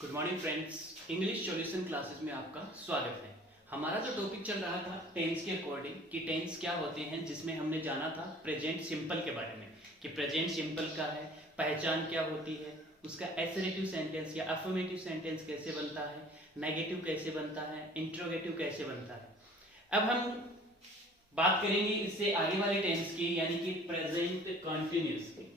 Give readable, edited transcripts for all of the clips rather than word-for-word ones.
Good morning friends, English solution classes में आपका स्वागत है। हमारा जो टॉपिक चल रहा था टेंस के अकॉर्डिंग कि टेंस क्या होते हैं, जिसमें हमने जाना था प्रेजेंट सिंपल के बारे में कि प्रेजेंट सिंपल का है, पहचान क्या होती है, उसका एसरेटिव सेंटेंस या अफर्मेटिव सेंटेंस कैसे बनता है, नेगेटिव कैसे बनता है, इंट्रोगेटिव कैसे बनता है। अब हम बात करेंगे इससे आगे वाले टेंस की, यानी कि प्रेजेंट कॉन्टिन्यूस की।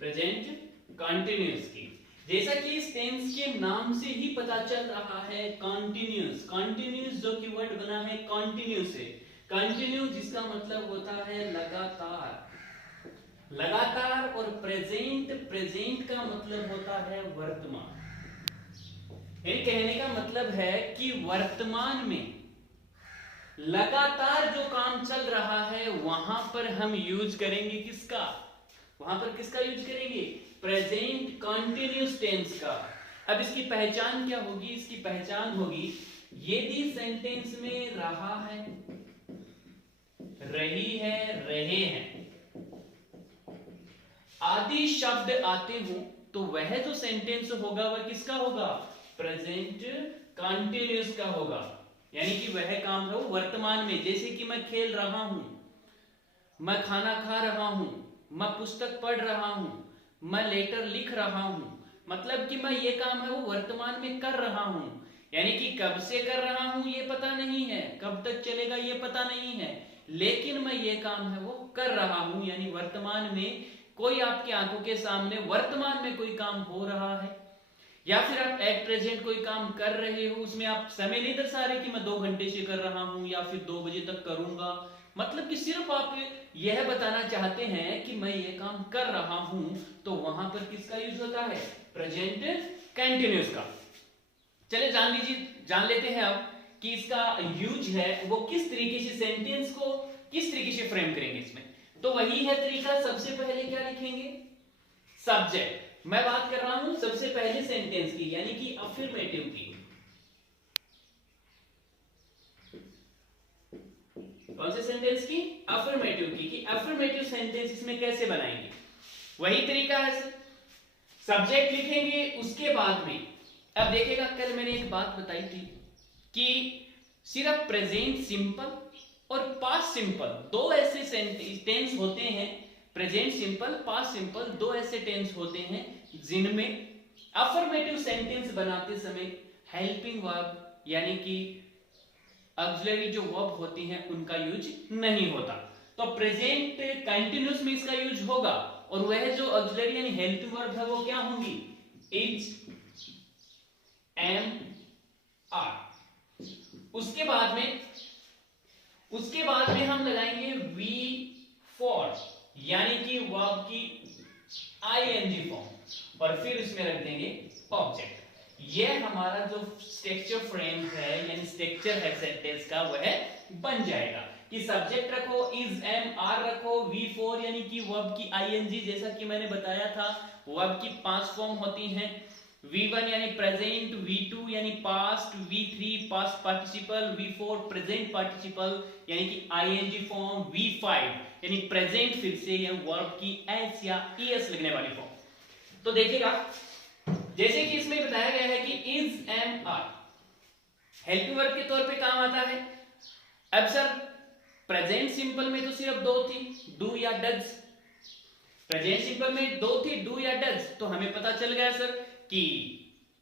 प्रेजेंट कॉन्टिन्यूस की, जैसा कि इस टेंस के नाम से ही पता चल रहा है, कॉन्टिन्यूस। कॉन्टिन्यूस जो कीवर्ड बना है कॉन्टिन्यूस से, कॉन्टिन्यू जिसका मतलब होता है लगातार, लगातार। और प्रेजेंट, प्रेजेंट का मतलब होता है वर्तमान। यानी कहने का मतलब है कि वर्तमान में लगातार जो काम चल रहा है वहां पर हम यूज करेंगे किसका, वहां पर किसका यूज करेंगे, प्रेजेंट कॉन्टिन्यूस टेंस का। अब इसकी पहचान क्या होगी, इसकी पहचान होगी यदि सेंटेंस में रहा है, रही है, रहे हैं आदि शब्द आते हो तो वह जो सेंटेंस होगा वह किसका होगा, प्रेजेंट कॉन्टिन्यूस का होगा। यानी कि वह काम है वर्तमान में, जैसे कि मैं खेल रहा हूं, मैं खाना खा रहा हूं, मैं पुस्तक पढ़ रहा हूं, मैं लेटर लिख रहा हूं। मतलब कि मैं ये काम है वो वर्तमान में कर रहा हूं। यानी कि कब से कर रहा हूं ये पता नहीं है, कब तक चलेगा ये पता नहीं है, लेकिन मैं ये काम है वो कर रहा हूं। यानी वर्तमान में कोई आपकी आंखों के सामने वर्तमान में कोई काम हो रहा है, या फिर आप एट प्रेजेंट कोई काम कर रहे हो, उसमें आप समय नहीं दर्शा रहे कि मैं 2 घंटे से कर रहा हूं या फिर 2 बजे तक करूंगा। मतलब कि सिर्फ आप यह बताना चाहते हैं कि मैं ये काम कर रहा हूं, तो वहां पर किसका यूज होता है, प्रेजेंट कंटिन्यूस का। चलिए जान लेते हैं अब कि इसका यूज है वो किस तरीके से, सेंटेंस को किस तरीके से फ्रेम करेंगे इसमें। तो वही है तरीका, सबसे पहले क्या लिखेंगे, सब्जेक्ट। मैं बात कर रहा हूं सबसे पहले सेंटेंस की, यानी कि अफर्मेटिव की। कौन से सेंटेंस की, अफर्मेटिव की, कि अफर्मेटिव सेंटेंस इसमें कैसे बनाएंगे। वही तरीका है सर, सब्जेक्ट लिखेंगे, उसके बाद में अब देखिएगा, कल मैंने एक बात बताई थी कि सिर्फ प्रेजेंट सिंपल और पास्ट सिंपल दो ऐसे टेंस होते हैं, प्रेजेंट सिंपल, पास्ट सिंपल, दो ऐसे टेंस होते हैं जिनमें अफर्मेटिव सेंटेंस बनाते समय हेल्पिंग वर्ब यानी कि ऑक्सिलरी जो वर्ब होती हैं उनका यूज नहीं होता। तो प्रेजेंट कंटिन्यूस में इसका यूज होगा, और वह जो ऑक्सिलरी यानी हेल्पिंग वर्ब है वो क्या होंगी, इज, एम, आर। उसके बाद में हम लगाएंगे वी फॉर, यानी कि वर्ब की आईएनजी फॉर्म, और फिर इसमें रख देंगे ऑब्जेक्ट। यह हमारा जो स्ट्रक्चर फ्रेम है यानी स्ट्रक्चर है सेंटेंस का, वह बन जाएगा कि सब्जेक्ट रखो, इज, एम, आर रखो, वी फोर यानी कि वर्ब की आईएनजी। जैसा कि मैंने बताया था वर्ब की 5 फॉर्म होती हैं, V1 यानी प्रेजेंट, V2 यानी past, V3 past participle, V4 present participle यानी कि आईएनजी फॉर्म, V5 यानी प्रेजेंट फिर से ये वर्ब की एस या ईएस लगने वाली फॉर्म। तो देखिएगा जैसे कि इसमें बताया गया है कि is, am, are helping verb के तौर पे काम आता है। अब सर प्रेजेंट सिंपल में तो सिर्फ 2 थी, डू या डज। प्रेजेंट सिंपल में 2 थी, डू या डज, तो हमें पता चल गया सर कि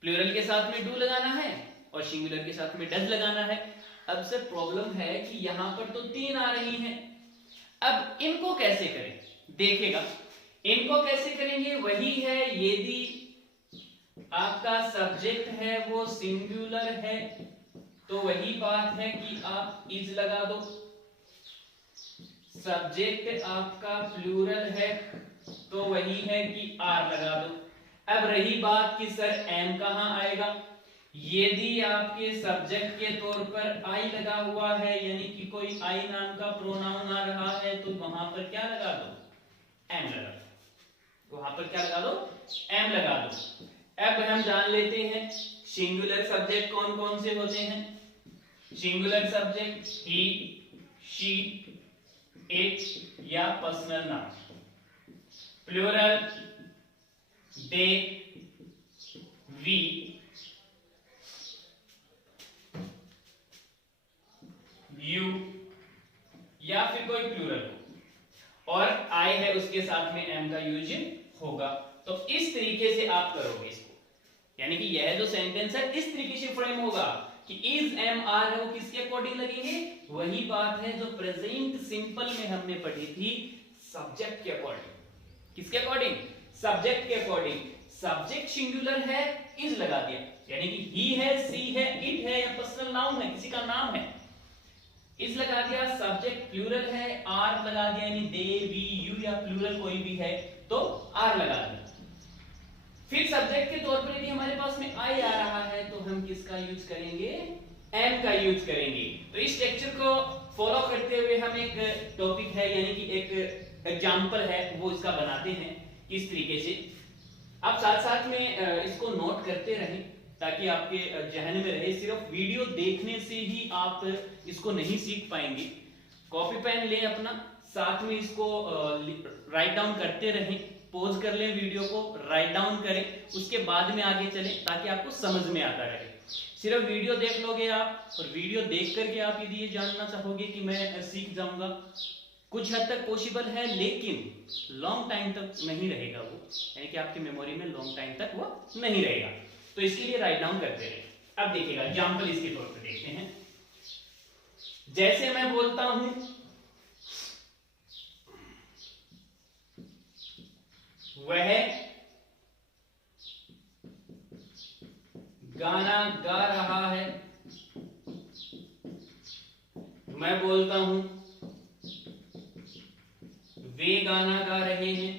प्लूरल के साथ में डू लगाना है और सिंगुलर के साथ में डज लगाना है। अब सर प्रॉब्लम है कि यहां पर तो 3 आ रही हैं, अब इनको कैसे करें, देखिएगा इनको कैसे करेंगे, वही है यदि आपका सब्जेक्ट है वो सिंगुलर है तो वही बात है कि आप इज लगा दो, सब्जेक्ट आपका प्लूरल है तो वही है कि आर लगा दो। अब रही बात कि सर एम कहां आएगा, यदि आपके सब्जेक्ट के तौर पर आई लगा हुआ है यानी कि कोई आई नाम का प्रोनाउन आ रहा है तो वहां पर क्या लगा दो, एम लगा दो, वहां पर क्या लगा दो, एम लगा दो। अब हम जान लेते हैं सिंगुलर सब्जेक्ट कौन कौन से होते हैं। Singular subject he, she, it या personal noun, plural they, we, you या फिर कोई प्लूरल हो और आई है उसके साथ में एम का यूज होगा। तो इस तरीके से आप करोगे इसको, यानी कि यह जो सेंटेंस है इस तरीके से फ्रेम होगा कि इज एम आर है वो किसके अकॉर्डिंग लगेंगे, वही बात है जो प्रेजेंट सिंपल में हमने पढ़ी थी, सब्जेक्ट के अकॉर्डिंग। किसके अकॉर्डिंग, सब्जेक्ट के अकॉर्डिंग। सब्जेक्ट सिंगुलर है, इज लगा दिया, यानी कि ही है, सी है, इट है या पर्सनल नाउन है, किसी का नाम है, इज लगा दिया। सब्जेक्ट प्लूरल है, आर लगा दिया, यानी दे, वी, यू या प्लूरल कोई भी है तो आर लगा दिया। फिर सब्जेक्ट के तौर पर यदि हमारे पास में आई आ रहा है तो हम किसका यूज करेंगे, एम का यूज करेंगे। तो इस स्ट्रक्चर को फॉलो करते हुए हम एक टॉपिक है यानी कि एक एग्जांपल है वो इसका बनाते हैं किस तरीके से। आप साथ साथ में इसको नोट करते रहें ताकि आपके जहन में रहे। सिर्फ वीडियो देखने से ही आप इसको नहीं सीख पाएंगे। कॉपी पेन लें अपना, साथ में इसको राइट डाउन करते रहें, पॉज कर लें वीडियो को, राइट डाउन करें, उसके बाद में आगे चलें ताकि आपको समझ में आता रहे। सिर्फ वीडियो देख लोगे आप और वीडियो देख करके आप यदि ये जानना चाहोगे कि मैं सीख जाऊंगा, कुछ हद तक पॉसिबल है लेकिन लॉन्ग टाइम तक नहीं रहेगा वो, यानी कि आपकी मेमोरी में लॉन्ग टाइम तक वो नहीं रहेगा। तो इसके लिए राइट डाउन करते रहे। अब देखिएगा एग्जांपल इसके तौर पर देखते हैं। जैसे मैं बोलता हूं वह गाना गा रहा है, मैं बोलता हूं वे गाना गा रहे हैं,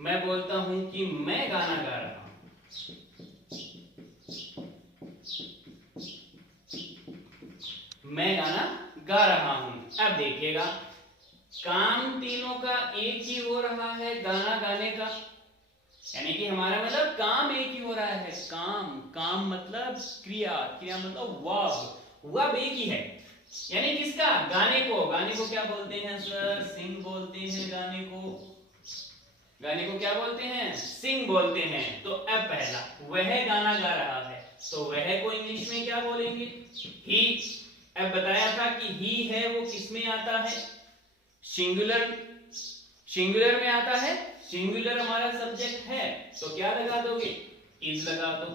मैं बोलता हूं कि मैं गाना गा रहा हूं, मैं गाना गा रहा हूं। अब देखिएगा काम तीनों का एक ही हो रहा है, गाना गाने का, यानी कि हमारा मतलब काम एक ही हो रहा है। काम, काम मतलब क्रिया, क्रिया मतलब वर्ब एक ही है, यानी किसका, गाने को। गाने को क्या बोलते हैं सर, सिंग बोलते हैं गाने को। गाने को क्या बोलते हैं, सिंग बोलते हैं। तो अब पहला वह गाना गा रहा है तो वह को इंग्लिश में क्या बोलेंगे, ही। अब बताया था कि ही है वो किस में आता है, सिंगुलर, सिंगुलर में आता है। सिंगुलर हमारा सब्जेक्ट है तो क्या लगा दोगे, इज लगा दो।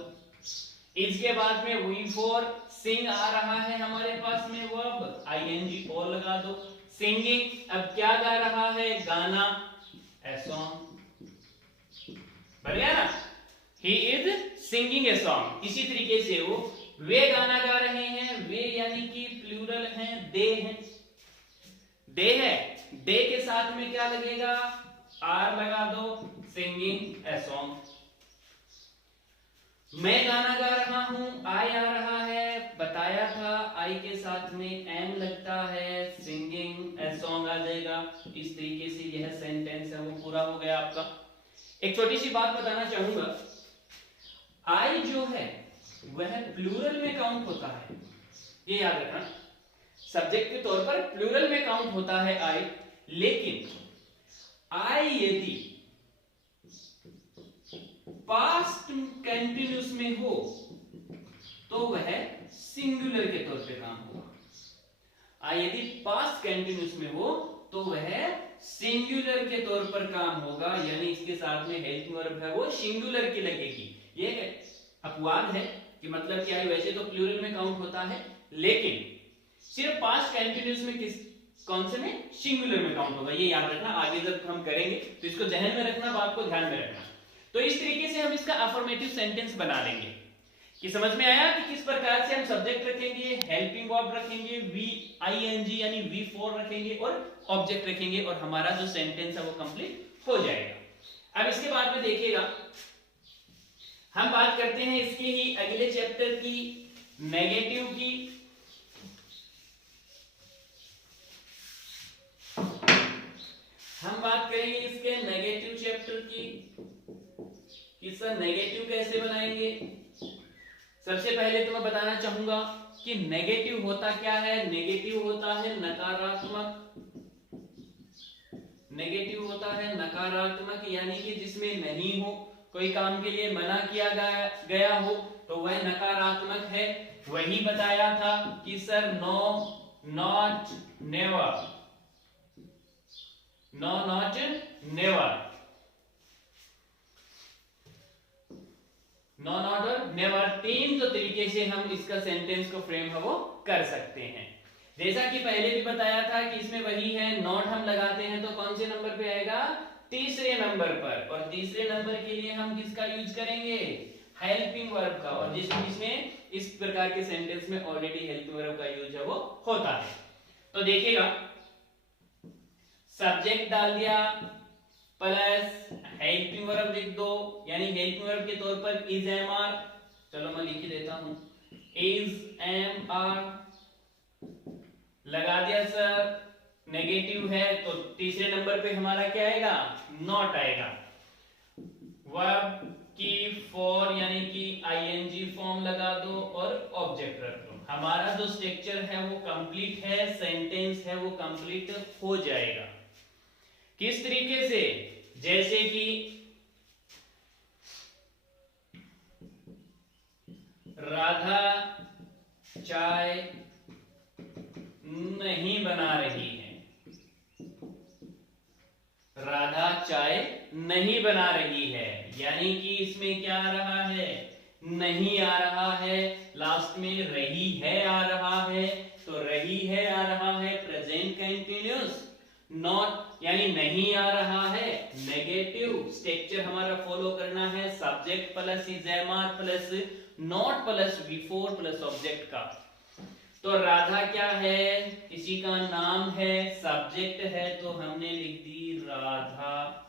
इज के बाद में वी फॉर सिंग आ रहा है हमारे पास में वर्ब, आईएनजी और लगा दो। सिंगिंग, अब क्या गा रहा है, गाना, ए सॉन्ग। बढ़िया ना, he is singing a song. इसी तरीके से वो वे गाना गा रहे हैं, वे यानी कि प्लूरल हैं, दे हैं, दे है, दे के साथ में क्या लगेगा, आर लगा दो, सिंगिंग ए सॉन्ग। मैं गाना गा रहा हूं, आई आ रहा है, बताया था आई के साथ में एम लगता है, सिंगिंग ए सॉन्ग आ जाएगा। इस तरीके से यह सेंटेंस है वो पूरा हो गया आपका। एक छोटी सी बात बताना चाहूंगा, आई जो है वह प्लूरल में काउंट होता है, ये याद रखना। सब्जेक्ट के तौर पर प्लूरल में काउंट होता है आई, लेकिन आई यदि पास्ट कंटिन्यूस में हो तो वह सिंगुलर के तौर पे काम होगा। आई यदि पास्ट कंटिन्यूस में हो तो वह सिंगुलर के तौर पर काम होगा, यानी इसके साथ में हेल्पिंग वर्ब है वो सिंगुलर की लगेगी। ये अपवाद है कि मतलब क्या है, वैसे तो प्लूरल में काउंट होता है लेकिन सिर्फ पास्ट कंटिन्यूस में कौन से में, सिंगुलर में काउंट होगा। ये याद रखना, आगे जब हम करेंगे तो इसको जहन में रखना, बात को ध्यान में रखना। तो इस तरीके से हम इसका अफर्मेटिव सेंटेंस बना लेंगे कि समझ में आया कि किस प्रकार से हम सब्जेक्ट रखेंगे, हेल्पिंग वर्ब रखेंगे, वी आईएनजी यानी वी फॉर रखेंगे और ऑब्जेक्ट रखेंगे और हमारा जो सेंटेंस है वो कंप्लीट हो जाएगा। अब इसके बाद में देखिएगा हम बात करते हैं इसके ही अगले चैप्टर की, नेगेटिव की। हम बात करेंगे इसके नेगेटिव चैप्टर की कि सर नेगेटिव कैसे बनाएंगे। सबसे पहले तो मैं बताना चाहूंगा कि नेगेटिव होता क्या है। नेगेटिव होता है नकारात्मक। नेगेटिव होता है नकारात्मक, यानी कि जिसमें नहीं हो, कोई काम के लिए मना किया गया हो तो वह नकारात्मक है। वही बताया था कि sir no, not, never, no, not, never, no, not और नेवर, तीन तो तरीके से हम इसका सेंटेंस को फ्रेम है वो कर सकते हैं। जैसा कि पहले भी बताया था कि इसमें वही है, नॉट हम लगाते हैं तो कौन से नंबर पे आएगा, तीसरे नंबर पर, और तीसरे नंबर के लिए हम किसका यूज करेंगे, हेल्पिंग वर्ब का। और जिसमें इस प्रकार के सेंटेंस में ऑलरेडी हेल्पिंग वर्ब का यूज है वो होता है। तो देखिएगा, सब्जेक्ट डाल दिया प्लस हेल्पिंग वर्ब लिख दो, यानी हेल्पिंग वर्ब के तौर पर इज, एम, आर। चलो मैं लिख देता हूं, इज, एम, आर लगा दिया सर। नेगेटिव है तो तीसरे नंबर पे हमारा क्या आएगा, नॉट आएगा। वर्ब की फॉर यानी कि आईएनजी फॉर्म लगा दो और ऑब्जेक्ट रख दो। हमारा जो स्ट्रक्चर है वो कंप्लीट है, सेंटेंस है वो कंप्लीट हो जाएगा। किस तरीके से, जैसे कि राधा चाय नहीं बना रही है, राधा चाय नहीं बना रही है, यानी कि इसमें क्या आ रहा है, नहीं आ रहा है। लास्ट में रही है आ रहा है, तो रही है आ रहा है प्रेजेंट कंटीन्यूअस। नॉट यानी नहीं आ रहा है, नेगेटिव स्ट्रक्चर हमारा फॉलो करना है, subject plus is, am, are plus not plus before plus object का। तो राधा क्या है, किसी का नाम है, सब्जेक्ट है तो हमने लिख दी राधा।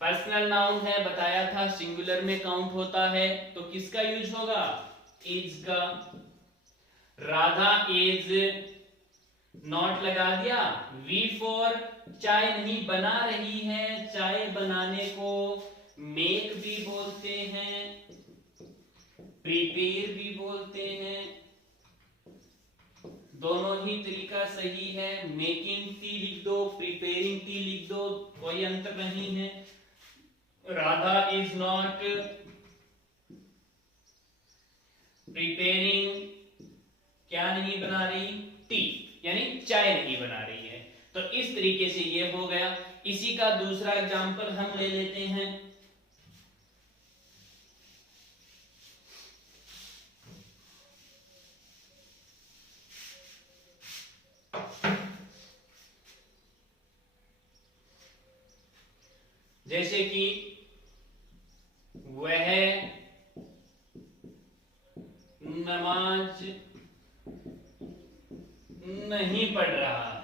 पर्सनल नाउन है, बताया था सिंगुलर में काउंट होता है, तो किसका यूज होगा, इज का। राधा इज, नॉट लगा दिया, वी फॉर चाय नहीं बना रही है, चाय बनाने को मेक भी बोलते हैं, प्रिपेयर भी बोलते हैं, दोनों ही तरीका सही है। मेकिंग टी लिख दो, प्रिपेयरिंग टी लिख दो, कोई अंतर नहीं है। राधा इज नॉट प्रिपेयरिंग, क्या नहीं बना रही, टी यानी चाय नहीं बना रही है। तो इस तरीके से ये हो गया। इसी का दूसरा एग्जांपल हम ले लेते हैं। जैसे कि वह नमाज नहीं पढ़ रहा है।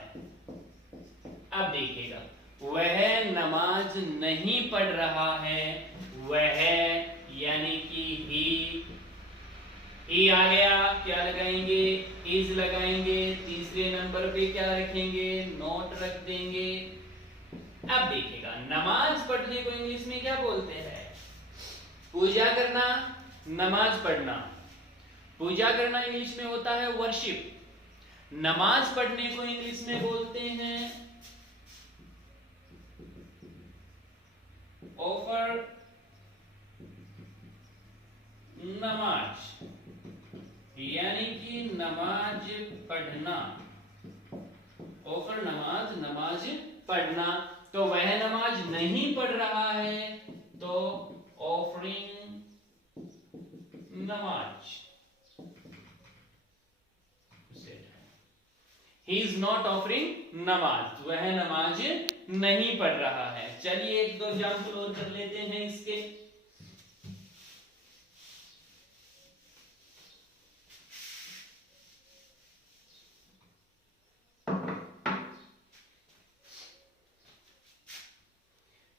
अब देखिएगा, वह नमाज नहीं पढ़ रहा है, वह यानी कि ही आ गया, क्या लगाएंगे, इज लगाएंगे, तीसरे नंबर पे क्या रखेंगे, नॉट रख देंगे। अब देखिएगा, नमाज पढ़ने को इंग्लिश में क्या बोलते हैं, पूजा करना, नमाज पढ़ना। पूजा करना इंग्लिश में होता है वर्शिप। नमाज पढ़ने को इंग्लिश में बोलते हैं ऑफर नमाज, यानी कि नमाज पढ़ना। ऑफर नमाज, नमाज पढ़ना। तो वह नमाज नहीं पढ़ रहा है, तो ऑफरिंग नमाज। He is not offering नमाज, वह नमाज नहीं पढ़ रहा है। चलिए एक दो एग्जाम्पल और कर लेते हैं इसके।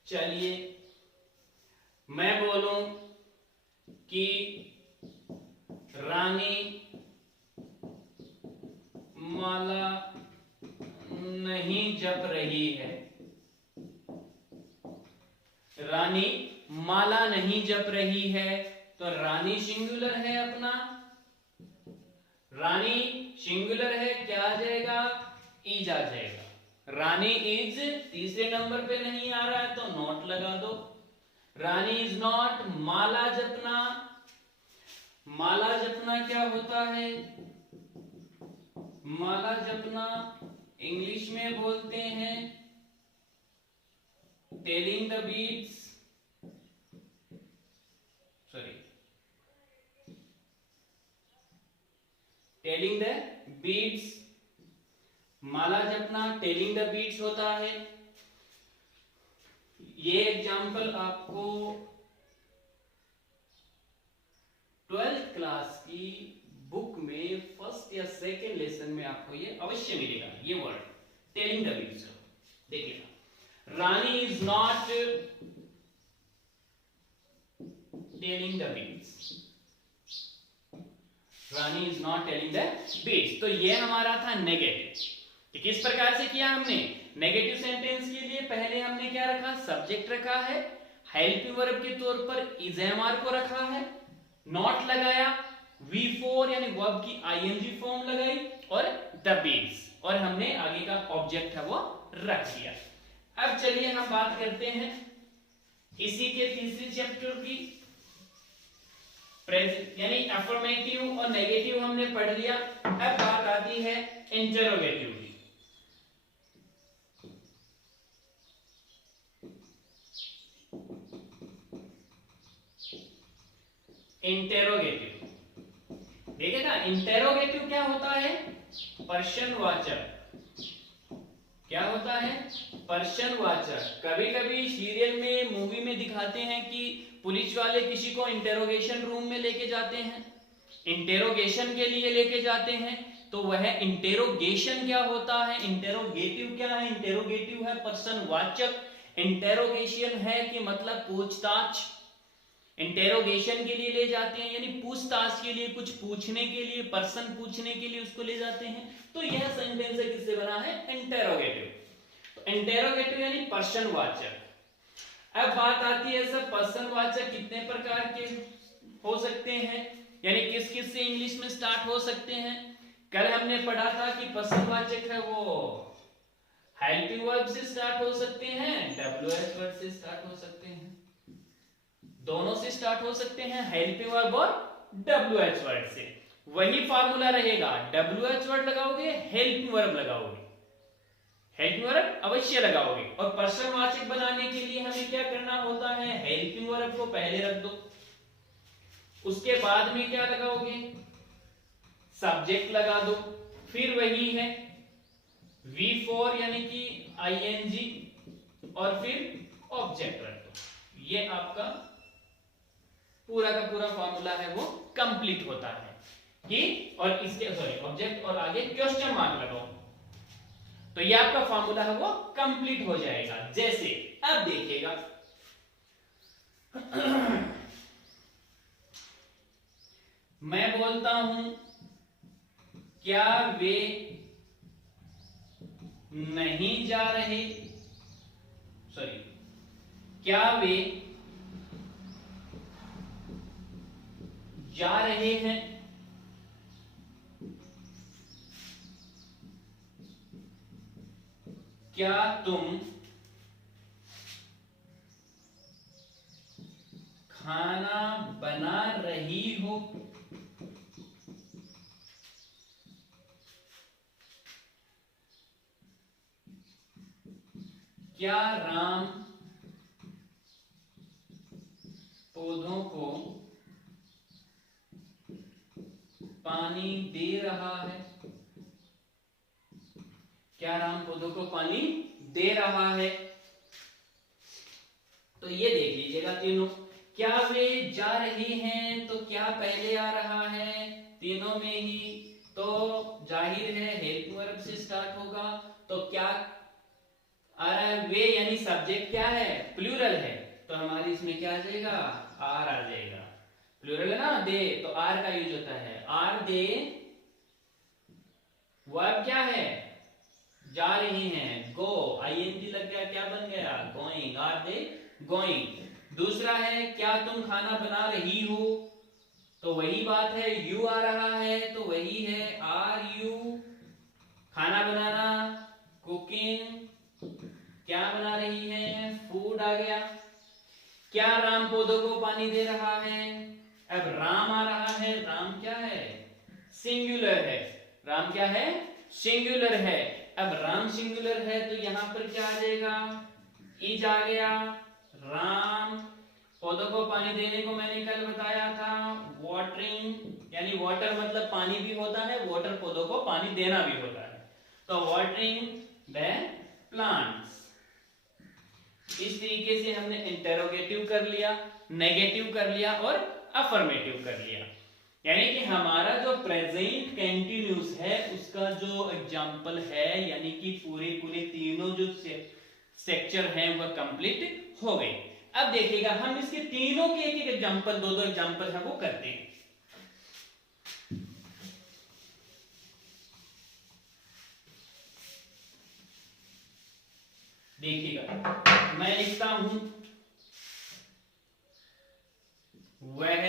चलिए मैं बोलूं कि रानी माला नहीं जप रही है, रानी माला नहीं जप रही है, तो रानी सिंगुलर है अपना, रानी सिंगुलर है, क्या आ जाएगा, इज आ जाएगा। रानी इज तीसरे नंबर पे नहीं आ रहा है तो नॉट लगा दो। रानी इज नॉट। माला जपना, माला जपना क्या होता है, माला जपना इंग्लिश में बोलते हैं telling the beads, sorry telling the beads. माला जपना टेलिंग द बीट्स होता है। ये एग्जाम्पल आपको 12th क्लास की बुक में फर्स्ट या सेकेंड लेसन में आपको ये अवश्य मिलेगा, ये वर्ड टेलिंग द बीट्स। देखिएगा, Rani is not telling the beads, Rani is not telling the beads. तो ये हमारा था नेगेटिव। तो किस प्रकार से किया हमने, नेगेटिव सेंटेंस के लिए पहले हमने क्या रखा, सब्जेक्ट रखा है, हेल्पिंग वर्ब के तौर पर इज एमआर को रखा है, नॉट लगाया, V4 यानी वर्ब की आईएनजी फॉर्म लगाई और द बीट्स, और हमने आगे का ऑब्जेक्ट है वो रख दिया। अब चलिए हम बात करते हैं इसी के तीसरे चैप्टर की। प्रेजेंट यानी अफर्मेटिव और नेगेटिव हमने पढ़ लिया। अब बात आती है इंटरोगेटिव की। इंटेरोगेटिव देखिएगा, इंटेरोगेटिव क्या होता है, प्रश्नवाचक। क्या होता है, प्रश्नवाचक। कभी कभी सीरियल में, मूवी में दिखाते हैं कि पुलिस वाले किसी को इंटेरोगेशन रूम में लेके जाते हैं, इंटेरोगेशन के लिए लेके जाते हैं, तो वह इंटेरोगेशन क्या होता है, इंटेरोगेटिव क्या है, इंटेरोगेटिव है प्रश्नवाचक, इंटेरोगेशन है कि मतलब पूछताछ, इंटेरोगेशन के लिए ले जाते हैं यानी पूछताछ के लिए, कुछ पूछने के लिए, पर्सन पूछने के लिए उसको ले जाते हैं। तो यह सेंटेंस किससे बना है, इंटेरोगेटिव। तो इंटेरोगेटिव यानी प्रश्नवाचक। अब बात आती है सर, प्रश्नवाचक कितने प्रकार के हो सकते हैं, यानी किस किस से इंग्लिश में स्टार्ट हो सकते हैं। कल हमने पढ़ा था कि प्रश्नवाचक है वो हेल्पिंग वर्ब से स्टार्ट हो सकते हैं, WH वर्ड से स्टार्ट हो सकते हैं, दोनों से स्टार्ट हो सकते हैं, हेल्पिंग वर्ब और WH वर्ड से। वही फार्मूला रहेगा, WH वर्ड लगाओगे, हेल्पिंग वर्ब लगाओगे, हेल्पिंग वर्ब अवश्य लगाओगे। और प्रश्नवाचक बनाने के लिए हमें क्या करना होता है, हेल्पिंग वर्ब को पहले रख दो, उसके बाद में क्या लगाओगे, सब्जेक्ट लगा दो, फिर वही है V4 यानी कि ING और फिर ऑब्जेक्ट रख दो। ये आपका पूरा का पूरा फॉर्मूला है वो कंप्लीट होता है कि, और इसके सॉरी ऑब्जेक्ट और आगे क्वेश्चन मार्क लगाओ, तो ये आपका फॉर्मूला है वो कंप्लीट हो जाएगा। जैसे अब देखिएगा, मैं बोलता हूं क्या वे नहीं जा रहे, सॉरी क्या वे जा रहे हैं, क्या तुम खाना बना रही हो, क्या राम पौधों को पानी दे रहा है, क्या राम पौधों को पानी दे रहा है। तो ये देख लीजिएगा तीनों, क्या वे जा रहे हैं तो क्या पहले आ रहा है, तीनों में ही तो जाहिर है हेल्पिंग वर्ब से स्टार्ट होगा, तो क्या आ रहा है, वे यानी सब्जेक्ट क्या है, प्लूरल है, तो हमारी इसमें क्या आ जाएगा, आर आ जाएगा, प्लूरल है ना, दे, तो आर का यूज होता है, आर दे, वर्ब क्या है, जा रही हैं, गो, ING लग गया, क्या बन गया, गोइंग, आर दे गोइंग। दूसरा है क्या तुम खाना बना रही हो, तो वही बात है, यू आ रहा है तो वही है आर यू, खाना बनाना, कुकिंग, क्या बना रही है, फूड आ गया। क्या राम पौधों को पानी दे रहा है, अब राम आ रहा है, राम क्या है, सिंगुलर है, राम क्या है, सिंगुलर है। अब राम सिंगुलर है तो यहां पर क्या आ जाएगा, इज आ गया। राम पौधों को पानी देने को मैंने कल बताया था, वाटरिंग, यानी वाटर मतलब पानी भी होता है, वाटर पौधों को पानी देना भी होता है, तो वाटरिंग द प्लांट्स। इस तरीके से हमने इंटेरोगेटिव कर लिया, नेगेटिव कर लिया और अफर्मेटिव कर लिया। यानी कि हमारा जो प्रेजेंट कंटिन्यूस है उसका जो एग्जाम्पल है, यानी कि पूरे तीनों जो स्ट्रक्चर हैं वह कंप्लीट हो गए। अब देखिएगा हम इसके तीनों के एक एग्जाम्पल, दो एग्जाम्पल है वो करते हैं। देखिएगा मैं लिखता हूं, वह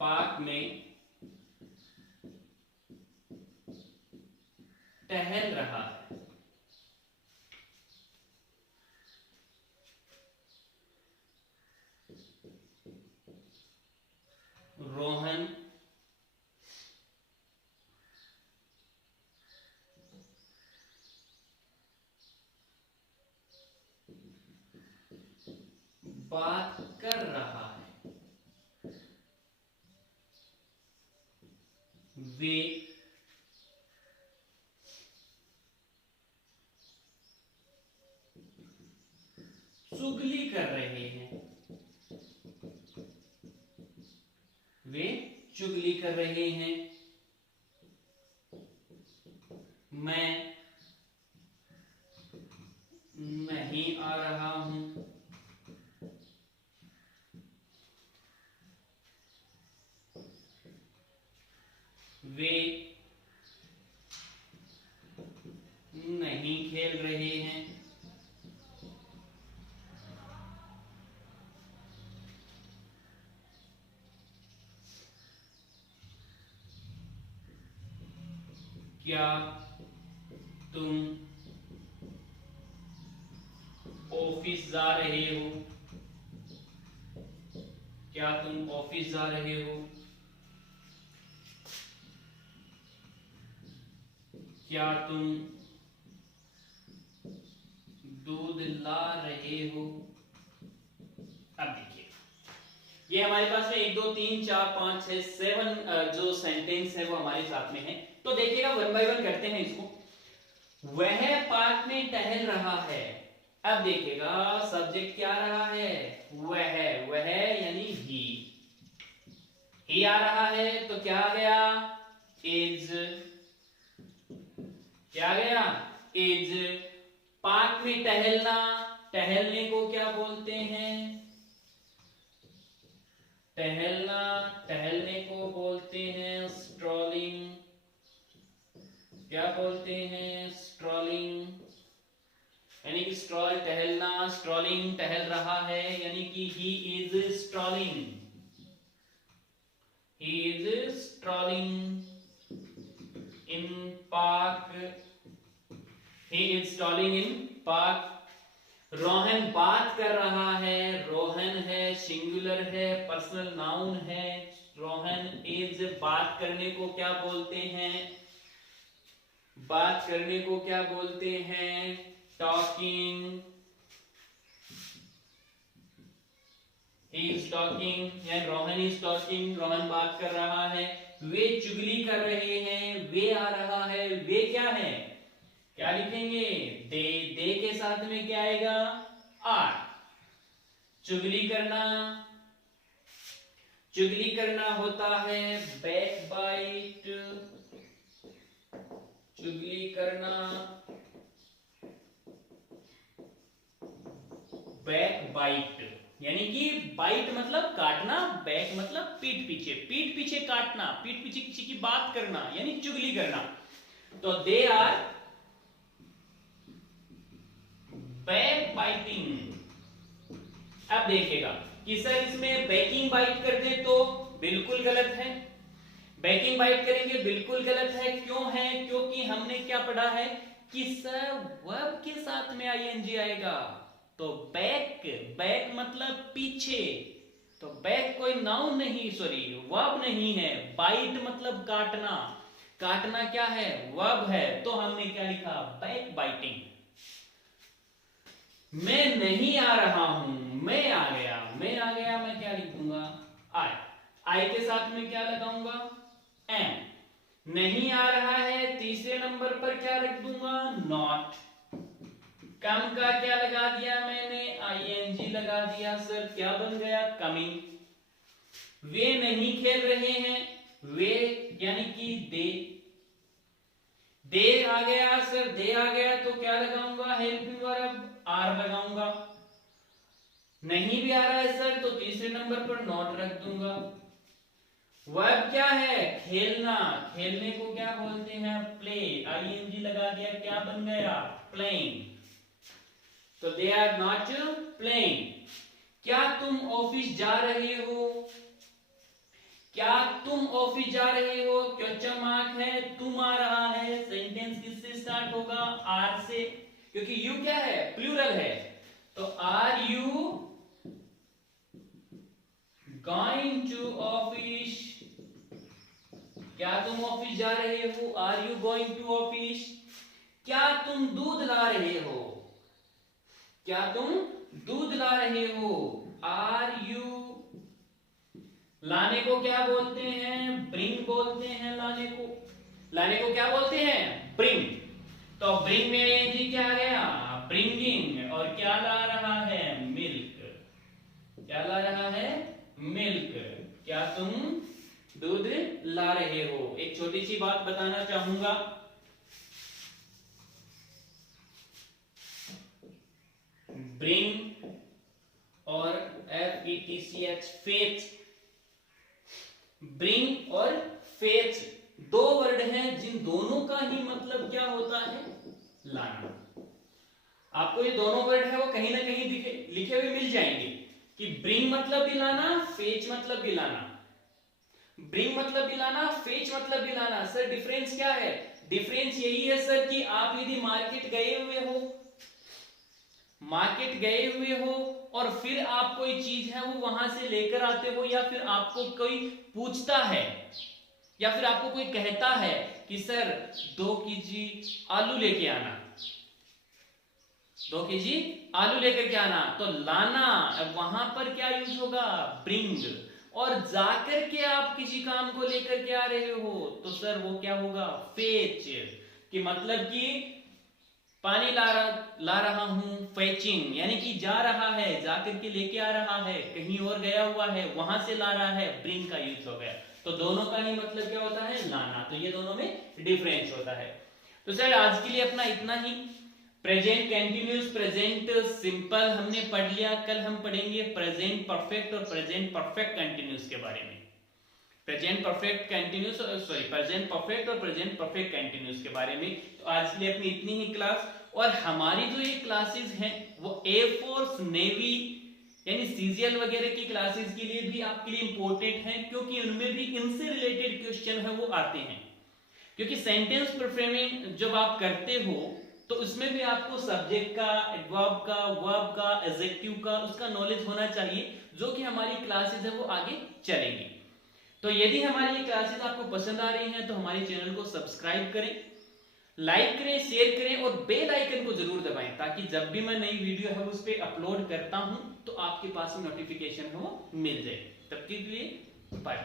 पार्क में टहल रहा है। रोहन बात कर रहा है। वे चुगली कर रहे हैं। वे चुगली कर रहे हैं। मैं नहीं आ रहा हूं। वे नहीं खेल रहे हैं। क्या तुम ऑफिस जा रहे हो? क्या तुम ऑफिस जा रहे हो? क्या तुम दूध ला रहे हो? अब देखिए ये हमारे पास में 1 2 3 4 5 6 7 जो सेंटेंस है वो हमारे साथ में है। तो देखिएगा वन बाय वन करते हैं इसको। वह पार्क में टहल रहा है। अब देखिएगा सब्जेक्ट क्या आ रहा है, वह यानी ही आ रहा है तो क्या आ गया, इज, क्या आ गया, इज। पार्क में टहलना, टहलने को क्या बोलते हैं, टहलना, टहलने को बोलते हैं स्ट्रॉलिंग। क्या बोलते हैं, स्ट्रॉलिंग, यानी कि स्ट्रॉल टहलना, स्ट्रॉलिंग टहल रहा है, यानी कि he is strolling, he is strolling in park, he is strolling in park. Rohan बात कर रहा है, रोहन है सिंगुलर है, पर्सनल नाउन है, रोहन इज। बात करने को क्या बोलते हैं, बात करने को क्या बोलते हैं, टॉकिंग, ही इज टॉकिंग या रोहन इज टॉकिंग, रोहन बात कर रहा है। वे चुगली कर रहे हैं, वे आ रहा है, वे क्या है, क्या लिखेंगे, दे के साथ में क्या आएगा, आर। चुगली करना, चुगली करना होता है बैक बाइट, चुगली करना, बैक बाइट, यानी कि बाइट मतलब काटना, बैक मतलब पीठ पीछे, पीठ पीछे काटना, पीठ पीछे किसी की बात करना, यानी चुगली करना। तो दे आर बैक बाइटिंग। अब देखिएगा कि सर इसमें बैकिंग बाइट कर दे तो बिल्कुल गलत है। बैकिंग बाइट करेंगे बिल्कुल गलत है। क्यों है? क्योंकि हमने क्या पढ़ा है कि सर वर्ब के साथ में आईएनजी आएगा। तो बैक, बैक मतलब पीछे, तो बैक कोई नाउन नहीं, सॉरी वर्ब नहीं है। बाइट मतलब काटना, काटना क्या है? वर्ब है। तो हमने क्या लिखा? Back biting. मैं नहीं आ रहा हूं, मैं आ गया, मैं आ गया, मैं क्या लिख दूंगा? आई। आई के साथ में क्या लगाऊंगा? एम। नहीं आ रहा है, तीसरे नंबर पर क्या रख दूंगा? नॉट। कम का क्या लगा दिया मैंने? आईएनजी लगा दिया। सर क्या बन गया? कमिंग। वे नहीं खेल रहे हैं, वे यानी कि दे, दे आ गया। सर दे आ गया तो क्या लगाऊंगा? हेल्पिंग वर्ब आर लगाऊंगा। नहीं भी आ रहा है सर तो तीसरे नंबर पर नॉट रख दूंगा। वर्ब क्या है? खेलना। खेलने को क्या बोलते हैं? प्ले। आईएनजी लगा दिया, क्या बन गया? प्लेइंग। तो दे आर नॉट प्लेइंग। क्या तुम ऑफिस जा रहे हो? क्या तुम ऑफिस जा रहे हो? क्वेश्चन मार्क है, तुम आ रहा है। सेंटेंस किससे स्टार्ट होगा? आर से, क्योंकि यू क्या है? प्लूरल है। तो are you going to office? क्या तुम ऑफिस जा रहे हो? Are you going to office? क्या तुम दूध ला रहे हो? क्या तुम दूध ला रहे हो? आर यू, लाने को क्या बोलते हैं? ब्रिंग बोलते हैं। लाने को, लाने को क्या बोलते हैं? ब्रिंग। तो ब्रिंग में ये क्या आ गया? ब्रिंगिंग। और क्या ला रहा है? मिल्क। क्या ला रहा है? मिल्क। क्या तुम दूध ला रहे हो? एक छोटी सी बात बताना चाहूंगा। ब्रिंग और FETCH, फेच, ब्रिंग और फेच दो वर्ड हैं जिन दोनों का ही मतलब क्या होता है? लाना। आपको ये दोनों वर्ड है वो कहीं ना कहीं लिखे हुए मिल जाएंगे कि ब्रिंग मतलब भी लाना, फेच मतलब भी लाना। ब्रिंग मतलब भी लाना, फेच मतलब भी लाना। सर डिफरेंस क्या है? डिफरेंस यही है सर कि आप यदि मार्केट गए हुए हो, मार्केट गए हुए हो और फिर आप कोई चीज है वो वहां से लेकर आते हो, या फिर आपको कोई पूछता है, या फिर आपको कोई कहता है कि सर 2 केजी आलू लेके आना, 2 केजी आलू लेकर के आना। तो लाना वहां पर क्या यूज होगा? ब्रिंग। और जाकर के आप किसी काम को लेकर के आ रहे हो तो सर वो क्या होगा? फेच। कि मतलब कि पानी ला रहा हूं, फेचिंग, यानी कि जा रहा है, जाकर के लेके आ रहा है, कहीं और गया हुआ है वहां से ला रहा है, ब्रिंग का यूज हो गया। तो दोनों का ही मतलब क्या होता है? लाना। तो ये दोनों में डिफरेंस होता है। तो सर आज के लिए अपना इतना ही। प्रेजेंट कंटिन्यूस, प्रेजेंट सिंपल हमने पढ़ लिया। कल हम पढ़ेंगे प्रेजेंट परफेक्ट और प्रेजेंट परफेक्ट कंटिन्यूस के बारे में। Present perfect continuous, sorry present perfect और प्रेजेंट परफेक्ट कंटिन्यूस के बारे में। तो आज के लिए अपनी इतनी ही क्लास। और हमारी जो ये क्लासेस हैं वो एयरफोर्स, नेवी यानी सीजीएल वगैरह की क्लासेस के लिए भी आपके लिए इंपॉर्टेंट है, क्योंकि उनमें भी इनसे रिलेटेड क्वेश्चन है वो आते हैं। क्योंकि सेंटेंस परफॉर्मिंग जब आप करते हो तो उसमें भी आपको सब्जेक्ट का, एडवर्ब का, वर्ब का, एडजेक्टिव का उसका नॉलेज होना चाहिए, जो कि हमारी क्लासेस है वो आगे चलेंगी। तो यदि हमारी ये क्लासेस आपको पसंद आ रही हैं तो हमारे चैनल को सब्सक्राइब करें, लाइक करें, शेयर करें और बेल आइकन को जरूर दबाएं, ताकि जब भी मैं नई वीडियो है उस पर अपलोड करता हूं तो आपके पास में नोटिफिकेशन है वो मिल जाए। तब के लिए बाय।